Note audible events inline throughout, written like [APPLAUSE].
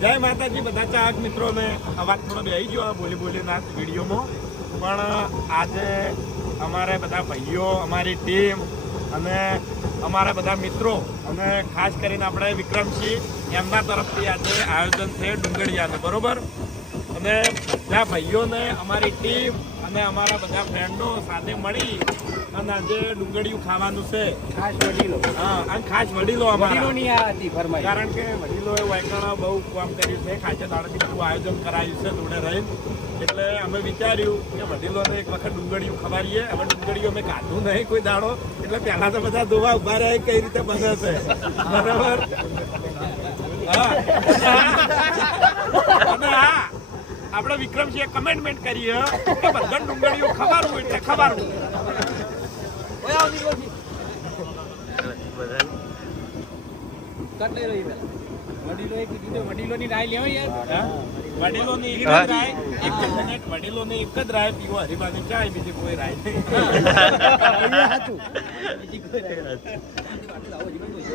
જય માતાજી, બધા ચાહક મિત્રોને અવાજ થોડો બે ગયો બોલી બોલીના વિડીયોમાં. પણ આજે અમારે બધા ભાઈઓ, અમારી ટીમ અને અમારા બધા મિત્રો અને ખાસ કરીને આપણે વિક્રમસિંહ, એમના તરફથી આજે આયોજન છે ડુંગળિયાનું, બરોબર? અને બધા ભાઈઓને, અમારી ટીમ અને અમારા બધા ફ્રેન્ડો સાથે મળી અને આજે ડુંગળીયું ખાવાનું છે. ખાસ વડીલો. હા અને ખાસ વડીલો અમારા. આ હતી ફરમાઈ. કારણ કે વડીલોએ વૈકણા બહુ કામ કર્યું છે ખાચે દાડાથી બધું આયોજન કરાયું છે જોડે રહીને. એટલે અમે વિચાર્યું કે વડીલોને એક વખત ડુંગળીયું ખવાડીએ. હવે ડુંગળીયું અમે કાઢું નહીં કોઈ દાડો. એટલે પહેલા તો બધા ધોવા ઊભા રહે કઈ રીતે બને છે. બરાબર? હા. આપણે વિક્રમસિંહે કમેન્ટમેન્ટ કરી હે કે બધા ડુંગળીઓ ખવારવું એટલે ખવારવું રાય લેવાય વડીલોની એક જ રાય એક જ મિનિટ વડીલોની એક જ રાય પીવો. હરીબાની ચાય બીજી કોઈ રાય નહીં.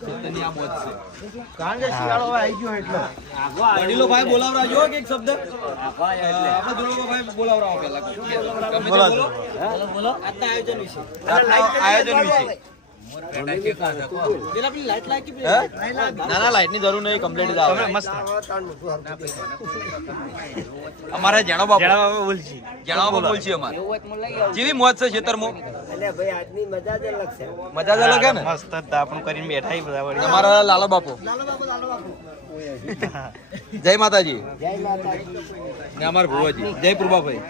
છીએ. આ મોજ છે વડીલો ભાઈ બોલાવરાજો કે એક શબ્દ આપણે ધ્રુવો ભાઈ બોલાવરાવો પહેલા બોલો. બોલો આજના આયોજન વિશે હે? ના ના લાઈટની જરૂર નહીં કમ્પ્લીટ જ આવે. મસ્ત અમારે જેણો બાપુ જણા બાબા બોલજી જેણો બાપુ બોલ. અમારે. જેવી મોજ છે ખેતરમાં મજા જ અલગ ને? મસ્ત આપણું કરીને બેઠા છે બધા અમારા લાલો બાપુ. [LAUGHS] જય માતાજી. ને અમારા ભુવાજી. જય પ્રભાભાઈ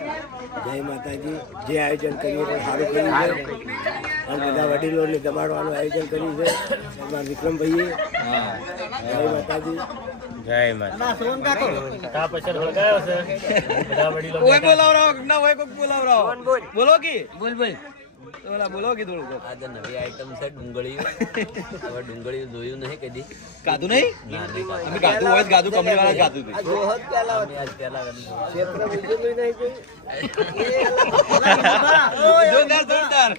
જય માતાજી. જે આયોજન કર્યું પણ સારું કર્યું છે. અને બધા વડીલોને જમાડવાનું આયોજન કર્યું છે. એમાં વિક્રમભાઈએ. હા. જય માતાજી. જય માતા બોલાવરાવો બોલો કી. બોલ બોલ. ઓલા બોલો કે થોડું આજે નવી આઈટમ છે ડુંગળી હવે ડુંગળી જોયું નહીં કદી. કાધું નહીં? ના નહીં અમે ગાધું હોય ગાધું કંપની વાળા ગાધું હતું. અમે આજ પેલા કદી ક્ષેત્ર વિજયભાઈ નહીં જોયું? જોરદાર જોરદાર.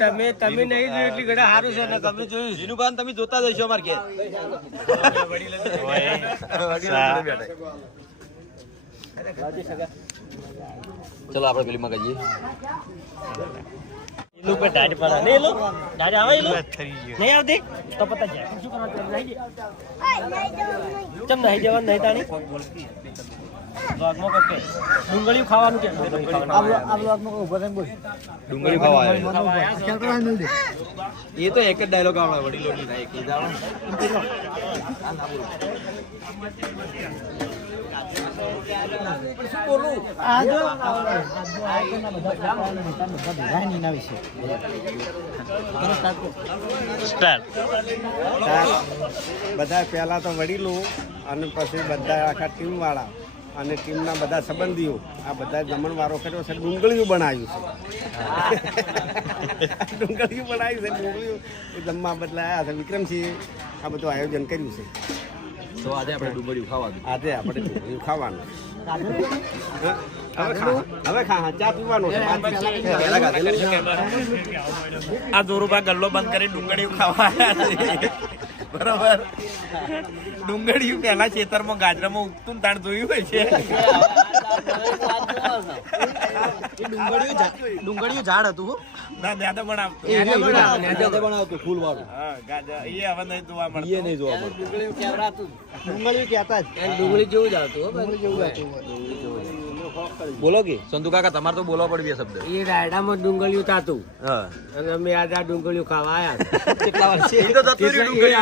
તમે તમે નહીં જોયું એટલી ઘણા સારું છે ને તમે જોયું. જીનુભાન તમે જોતા જ હશો વડીલ ઘેર. ચલો આપણે પેલી માં કહીએ ને આવે નહીં આવતી? તો પતા જાય. શું નહીં ચમ નહીં જવાનું નહીં તાણી વ્લોગમાં કહે ડુંગળીયું ખાવાનું ખાવા આવ્યો એ તો એક જ ડાયલોગ આવડે વડીલો ની થાય એક જ આવડે સ્ટાર્ટ બધા પહેલા તો વડીલો અને પછી બધા આખા ટીમ વાળા અને ટીમના બધા સંબંધીઓ આ બધા જમણવારો કર્યો છે ડુંગળીયું બનાવ્યું છે. [LAUGHS] ડુંગળીયું બનાવ્યું છે ડુંગળીયું જમવા બદલા આવ્યા છે વિક્રમસિંહે આ બધું આયોજન કર્યું છે. તો આજે આપણે ડુંગળીયું ખાવાનું આજે આપણે ડુંગળીયું ખાવાનું. હવે ખા હવે ખા ચા પીવાનો છે પહેલા ગાધેલું છે આ દોરુભા ગલ્લો બંધ કરી ડુંગળીયું ખાવા આવ્યા બરાબર. ડુંગળીયું પહેલા ખેતરમાં ગાજરામાં ઉગતું તાણ જોયું હોય છે. ડુંગળીયું ઝાડ હતું ના ત્યાં બનાવતો. એ નહીં બનાવતું, જાતે બનાવતું ફૂલ વાળું એ હવે નહીં જોવા એ નહીં જોવા મળતું. ડુંગળીયું કહેતા જ. ડુંગળી જેવું જ આવતું ડુંગળી જેવું હતું બોલો કે? સંતુ કાકા તમારે તો બોલવા પડે બે શબ્દ. એ રાયડામાં ડુંગળિયું તાતું. હા. અને અમે આજે આ ડુંગળિયું ખાવા આવ્યા [LAUGHS] કેટલા વર્ષે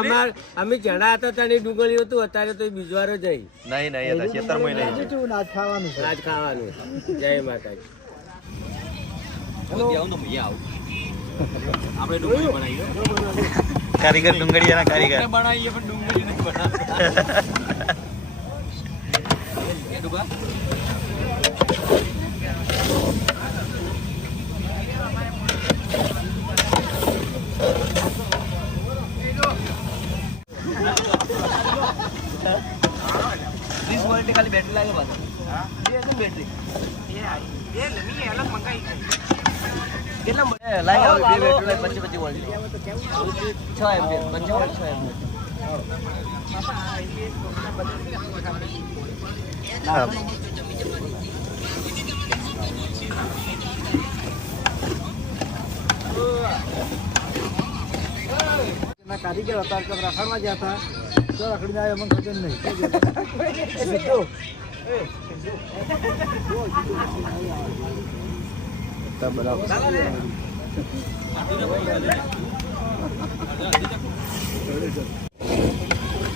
અમાર અમે જણા હતા ત્યારે ડુંગળિયું હતું અત્યારે તો બીજો વારો જઈ નહીં નહીં ખેતરમાં નહીં આજ ખાવાનું જય માતાજી. આવું તો મૈયા આવું. આપણે ડુંગળી કારીગર ડુંગળીયાના કારીગર. બનાવીએ પણ ડુંગળી નહીં બનાવતા. [LAUGHS] ત્રીસ વોલ્ટની ખાલી બેટરી લાગે પાછળ બેટરી કેટલા મળે? લાગે આવે બે બેટરી લાગે પચીસ પચીસ વોલ્ટની. છ એમ્પિયર પચીસ વોલ્ટ છ એમ્પિયર કારીગર હતા તો રખડવા ગયા હતા તો રખડીને આવ્યો મને ખબર નહીં. સીધો.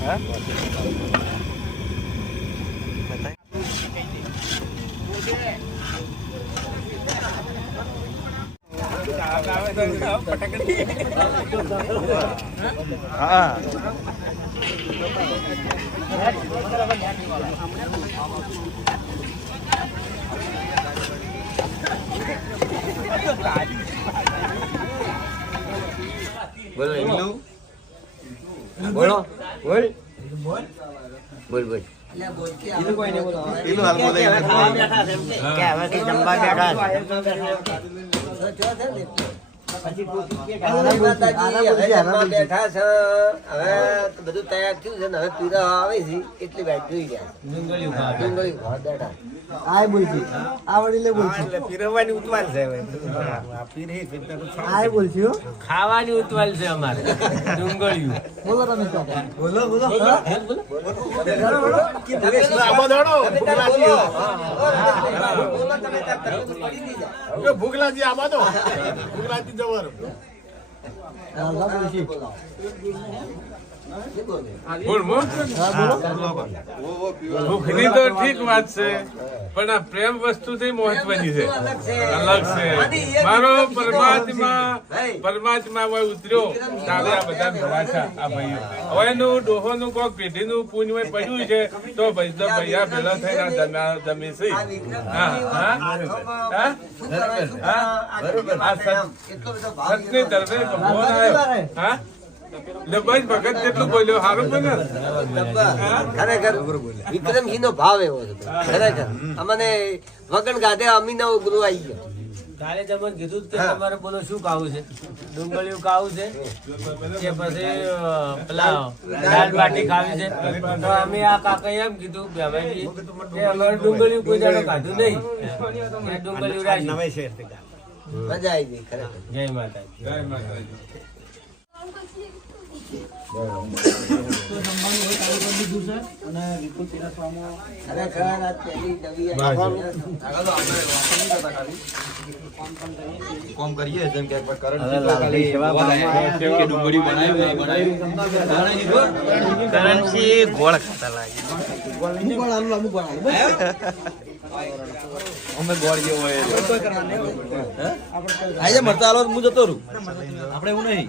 હા? બોલો એમનું બોલો બોલ બોલ બોલ પેલું હાલમાં લઈને કે હવે કે જમવા બેઠા બધું તૈયાર થયું છે ને હવે પીરા આવે છે એટલી વાત આય બોલજી. ખાવાની ઉતવાલ છે અમારે. ડુંગળીયું બોલો તમે બોલો બોલો. ભૂગલાજી આમાં તો. ભૂગલાજી ભૂખલાજી જવાનું બોલছি ભૂખની છે અલગ છે. મારો પરમાત્મા પરમાત્મા હોય કોક પડ્યું છે, તો ભાઈ તો ભૈયા ભેલા થઈને જમી છે. હા દરબાર ભગવાન આવ્યો. હા? ડબ્બાઈ ભગત જેટલું બોલ્યો સારું બોલ્યો ખરેખર વિક્રમસિંહ નો ભાવ એવો છે ખરેખર. અમને વગણ ગાધે અમીનો ગુરુ આવી ગયો. કાલે કીધું કે તમારે બોલો શું ખાવું છે? ડુંગળીયું ખાવું છે? કે પછી પેલા દાળ બાટી ખાવી છે? તો અમે આ કાકા એમ કીધું કે અમે કે અમારે ડુંગળીયું કોઈ દાડો ખાધું નહીં. ડુંગળીયું રાખ્યું. મજા આવી ગઈ ખરેખર. જય માતા જય માતાજી ખરેખર આ પહેલી નવી કોમ કરીએ જેમ કે ડુંગળી ગોળ ખાતા લાગે અમે ગોળ જેવો આજે મરતા હાલો હું જતો રહું. આપણે એવું નહીં.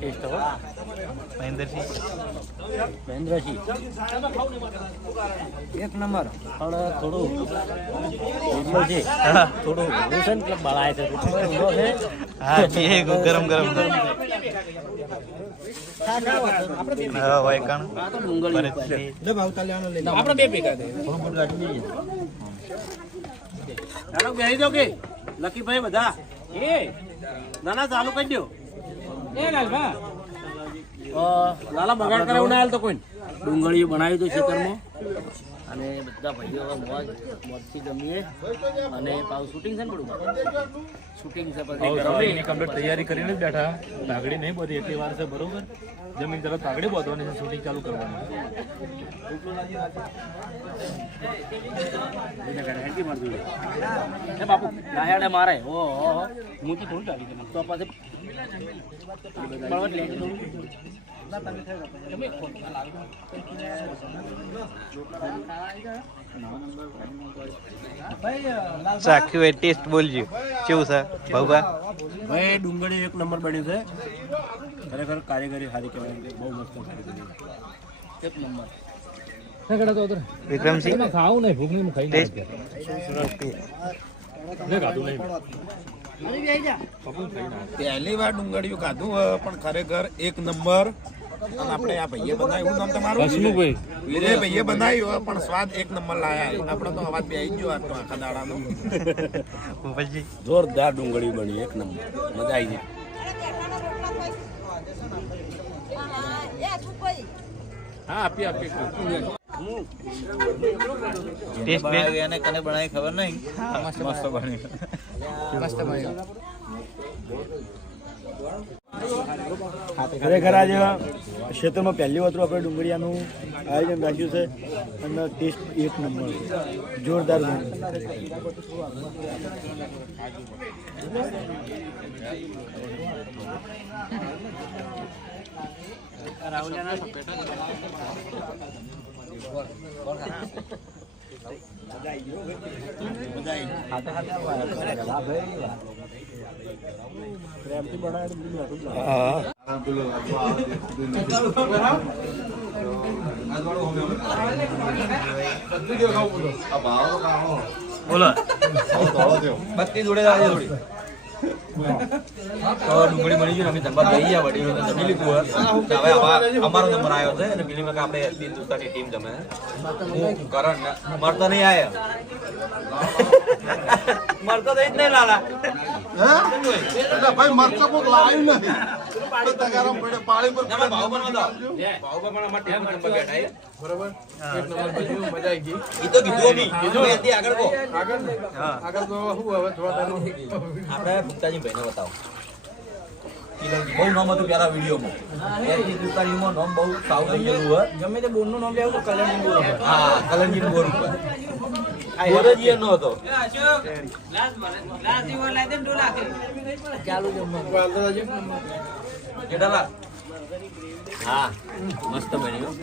टेस्ट हो મહેન્દ્રસિંહ મહેન્દ્રસિંહ એક નંબર. પણ થોડું ઉંમર છે થોડું ઊંધું છે બળાય છે. ઊંધો છે. હા એ ગરમ ગરમ. આપણે બે ભેગા ચાલો બેસી દો કે. લકીભાઈ બધા. એ ના ના ચાલુ કરી દો એ લાલભા. લાલા બગાડ કરાવું ના તો કોઈ ડુંગળી બનાવી દઉં ખેતરમાં અને બધા ભાઈઓ હવે મોજ મોજથી જમીએ. અને પાછું શૂટિંગ છે ને બધું? શૂટિંગ છે પછી. કમ્પ્લીટ તૈયારી કરીને જ બેઠા. તાગડી નહીં બધી એટલી વાર છે બરોબર? જમીન તરફ તાગડી બોધવાની છે શૂટિંગ ચાલુ કરવાની બાપુ નાયાડે મારે. ઓ હો હો હું તો થોડું ચાલી તો પછી ચાખ્યું એ ટેસ્ટ બોલજો. કેવું છે ભાવભા ભાઈ ડુંગળી એક નંબર બની છે. ખરેખર કારીગરી સારી કહેવાય બહુ મસ્ત કારીગરી એક નંબર. વિક્રમસિંહ? ખાવું નહીં ભૂખ નહીં ખાઈ પહેલી વાર ડુંગળીયું ખાધું પણ ખરેખર એક નંબર. અને આપણે આ ભાઈએ બનાવ્યું. નામ તમારું? હસમુખભાઈ. વિજય ભાઈએ બનાવ્યું પણ સ્વાદ એક નંબર લાયા. આપણે તો અવાજ બે આવી ગયો આટલો આખા દાડાનો. જોરદાર ડુંગળી બની એક નંબર. મજા આવી જાય હા આપી આપી. ટેસ્ટ બે એને કને બનાવી ખબર નહીં? મસ્ત બની ખરેખર આજે ક્ષેત્રમાં પહેલી વાતરું આપણે ડુંગળીયાનું આયોજન રાખ્યું છે અને ટેસ્ટ એક નંબર. જોરદાર બન્યું બોલો બત્તી જોડે લાવજે થોડી તો ડુંગળી મળી ગયું અમે જમવા લઈ ગયા વડીલો જમી લીધું હવે આવા- અમારો નંબર આવ્યો છે અને પેલી વખત આપણે હિન્દુસ્તાની ટીમ જમે. હું, કરણ, મરતો નહીં આયા. મરતો નહીં જ નહીં, લાલા. ભાઈ મરચો કોક લાવ્યું નથી. પાણી પર ના, મારા ભાવ પણ બતાવો. ભાવ પણ અમારા ટીમ નંબર બેઠા એ. ઈ તો કીધું અમે. કીધું એથી આગળ. આપણે ભૂપતાજી ભાઈને બતાવો. બહુ નામ હતું પેલા વિડીયોમાં. દુકાનીમાં નામ બહુ સાવ થઈ ગયેલું હોય. ગમે તે બોરનું નામ લેવું તો કલ્યાણ બોર હા કલંજી બોર ઉપર. બોર જ એનો હતો જેઠાલાલ હા મસ્ત બન્યું.